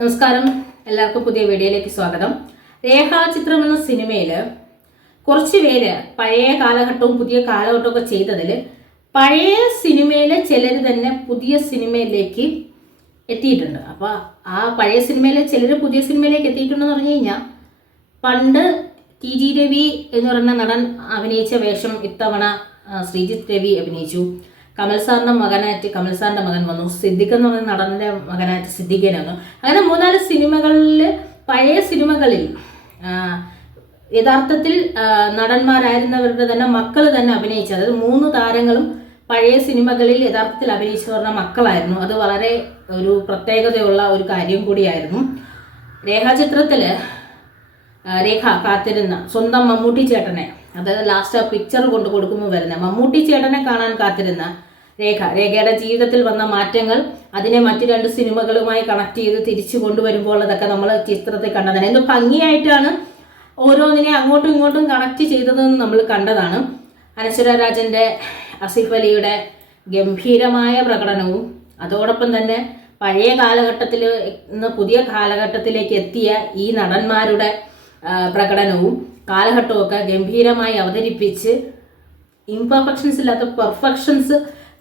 നമസ്കാരം, എല്ലാവർക്കും പുതിയ വീഡിയോയിലേക്ക് സ്വാഗതം. രേഖാചിത്രം എന്ന സിനിമയിൽ കുറച്ച് പേര് പഴയ കാലഘട്ടവും പുതിയ കാലഘട്ടവും ഒക്കെ ചെയ്തതിൽ പഴയ സിനിമയിലെ ചിലർ തന്നെ പുതിയ സിനിമയിലേക്ക് എത്തിയിട്ടുണ്ട്. അപ്പോൾ ആ പഴയ സിനിമയിലെ ചിലർ പുതിയ സിനിമയിലേക്ക് എത്തിയിട്ടുണ്ടെന്ന് പറഞ്ഞു കഴിഞ്ഞാൽ, പണ്ട് TG രവി എന്ന് പറയുന്ന നടൻ അഭിനയിച്ച വേഷം ഇത്തവണ ശ്രീജിത്ത് രവി അഭിനയിച്ചു. കമൽ സാറിൻ്റെ മകൻ വന്നു. സിദ്ദിഖ് എന്ന് പറയുന്ന നടൻ്റെ മകനായിട്ട് സിദ്ദിഖിനെ വന്നു. അങ്ങനെ 3-4 സിനിമകളിൽ, പഴയ സിനിമകളിൽ യഥാർത്ഥത്തിൽ നടന്മാരായിരുന്നവരുടെ തന്നെ മക്കൾ തന്നെ അഭിനയിച്ചു. അതായത് 3 താരങ്ങളും പഴയ സിനിമകളിൽ യഥാർത്ഥത്തിൽ അഭിനയിച്ചവരുടെ മക്കളായിരുന്നു. അത് വളരെ ഒരു പ്രത്യേകതയുള്ള ഒരു കാര്യം കൂടിയായിരുന്നു. രേഖാചിത്രത്തിൽ രേഖ കാത്തിരുന്ന സ്വന്തം മമ്മൂട്ടി ചേട്ടനെ, അതായത് ലാസ്റ്റ് ആ പിക്ചർ കൊണ്ട് കൊടുക്കുമ്പോൾ വരുന്ന മമ്മൂട്ടി ചേട്ടനെ കാണാൻ കാത്തിരുന്ന രേഖയുടെ ജീവിതത്തിൽ വന്ന മാറ്റങ്ങൾ, അതിനെ മറ്റു 2 സിനിമകളുമായി കണക്ട് ചെയ്ത് തിരിച്ചു കൊണ്ടുവരുമ്പോൾ അതൊക്കെ നമ്മൾ ചിത്രത്തിൽ കണ്ടതാണ്. എന്ത് ഭംഗിയായിട്ടാണ് ഓരോന്നിനെ അങ്ങോട്ടും ഇങ്ങോട്ടും കണക്ട് ചെയ്തതെന്ന് നമ്മൾ കണ്ടതാണ്. അനശ്വര രാജൻ്റെ, ആസിഫ് അലിയുടെ ഗംഭീരമായ പ്രകടനവും, അതോടൊപ്പം തന്നെ പഴയ കാലഘട്ടത്തിൽ നിന്ന് പുതിയ കാലഘട്ടത്തിലേക്ക് എത്തിയ ഈ നടന്മാരുടെ പ്രകടനവും കാലഘട്ടവും ഒക്കെ ഗംഭീരമായി അവതരിപ്പിച്ച് ഇംപെർഫെക്ഷൻസ് ഇല്ലാത്ത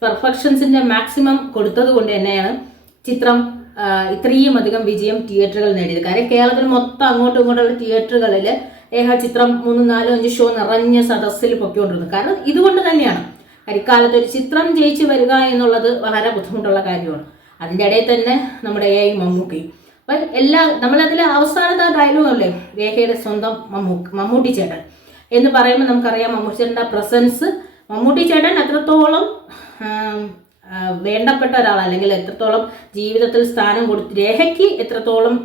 പെർഫെക്ഷൻസിന്റെ മാക്സിമം കൊടുത്തത് കൊണ്ട് തന്നെയാണ് ചിത്രം ഇത്രയും അധികം വിജയം തിയേറ്ററുകൾ നേടിയത്. കാര്യം കേരളത്തിൽ മൊത്തം അങ്ങോട്ടും ഇങ്ങോട്ടുള്ള തിയേറ്ററുകളിൽ ചിത്രം 3, 4, 5 ഷോ നിറഞ്ഞ സദസ്സിൽ പൊക്കിക്കൊണ്ടിരുന്നു. കാരണം ഇതുകൊണ്ട് തന്നെയാണ്. കരിക്കാലത്ത് ഒരു ചിത്രം ജയിച്ചു വരിക എന്നുള്ളത് വളരെ ബുദ്ധിമുട്ടുള്ള കാര്യമാണ്. അതിൻ്റെ ഇടയിൽ തന്നെ നമ്മുടെ മമ്മൂട്ടി, അപ്പം നമ്മളതിൽ അവസാനത്തെ ഡയലോഗല്ലേ, രേഖയുടെ സ്വന്തം മമ്മൂട്ടി ചേട്ടൻ എന്ന് പറയുമ്പോൾ നമുക്കറിയാം മമ്മൂട്ടി ചേട്ടൻ്റെ പ്രസൻസ്. മമ്മൂട്ടി ചേട്ടൻ എത്രത്തോളം വേണ്ടപ്പെട്ട ഒരാൾ, അല്ലെങ്കിൽ എത്രത്തോളം ജീവിതത്തിൽ സ്ഥാനം കൊടുത്ത് രേഖയ്ക്ക് എത്രത്തോളം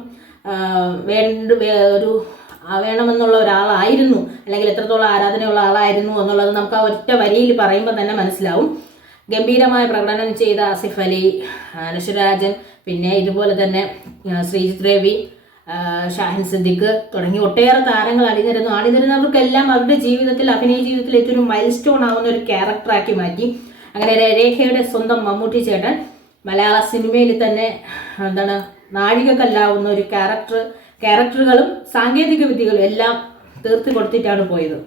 വേണമെന്നുള്ള ഒരാളായിരുന്നു, അല്ലെങ്കിൽ എത്രത്തോളം ആരാധനയുള്ള ആളായിരുന്നു എന്നുള്ളത് നമുക്ക് ആ ഒറ്റ വരിയിൽ പറയുമ്പോൾ തന്നെ മനസ്സിലാവും. ഗംഭീരമായ പ്രകടനം ചെയ്ത ആസിഫ് അലി, അനശ്വര രാജൻ, പിന്നെ ഇതുപോലെ തന്നെ ശ്രീജിത്ത് രവി, ഷാഹിൻ സിദ്ദിഖ് തുടങ്ങി ഒട്ടേറെ താരങ്ങൾ അണിനിരുന്നവർക്കെല്ലാം അവരുടെ ജീവിതത്തിൽ, അഭിനയ ജീവിതത്തിൽ ഏറ്റവും മൈൽ സ്റ്റോൺ ആവുന്ന ഒരു ക്യാരക്ടറാക്കി മാറ്റി. അങ്ങനെ രേഖയുടെ സ്വന്തം മമ്മൂട്ടി ചേട്ടൻ മലയാള സിനിമയിൽ തന്നെ നാഴികക്കല്ലാവുന്ന ഒരു ക്യാരക്ടറുകളും സാങ്കേതിക വിദ്യകളും എല്ലാം തീർത്ത് കൊടുത്തിട്ടാണ് പോയത്.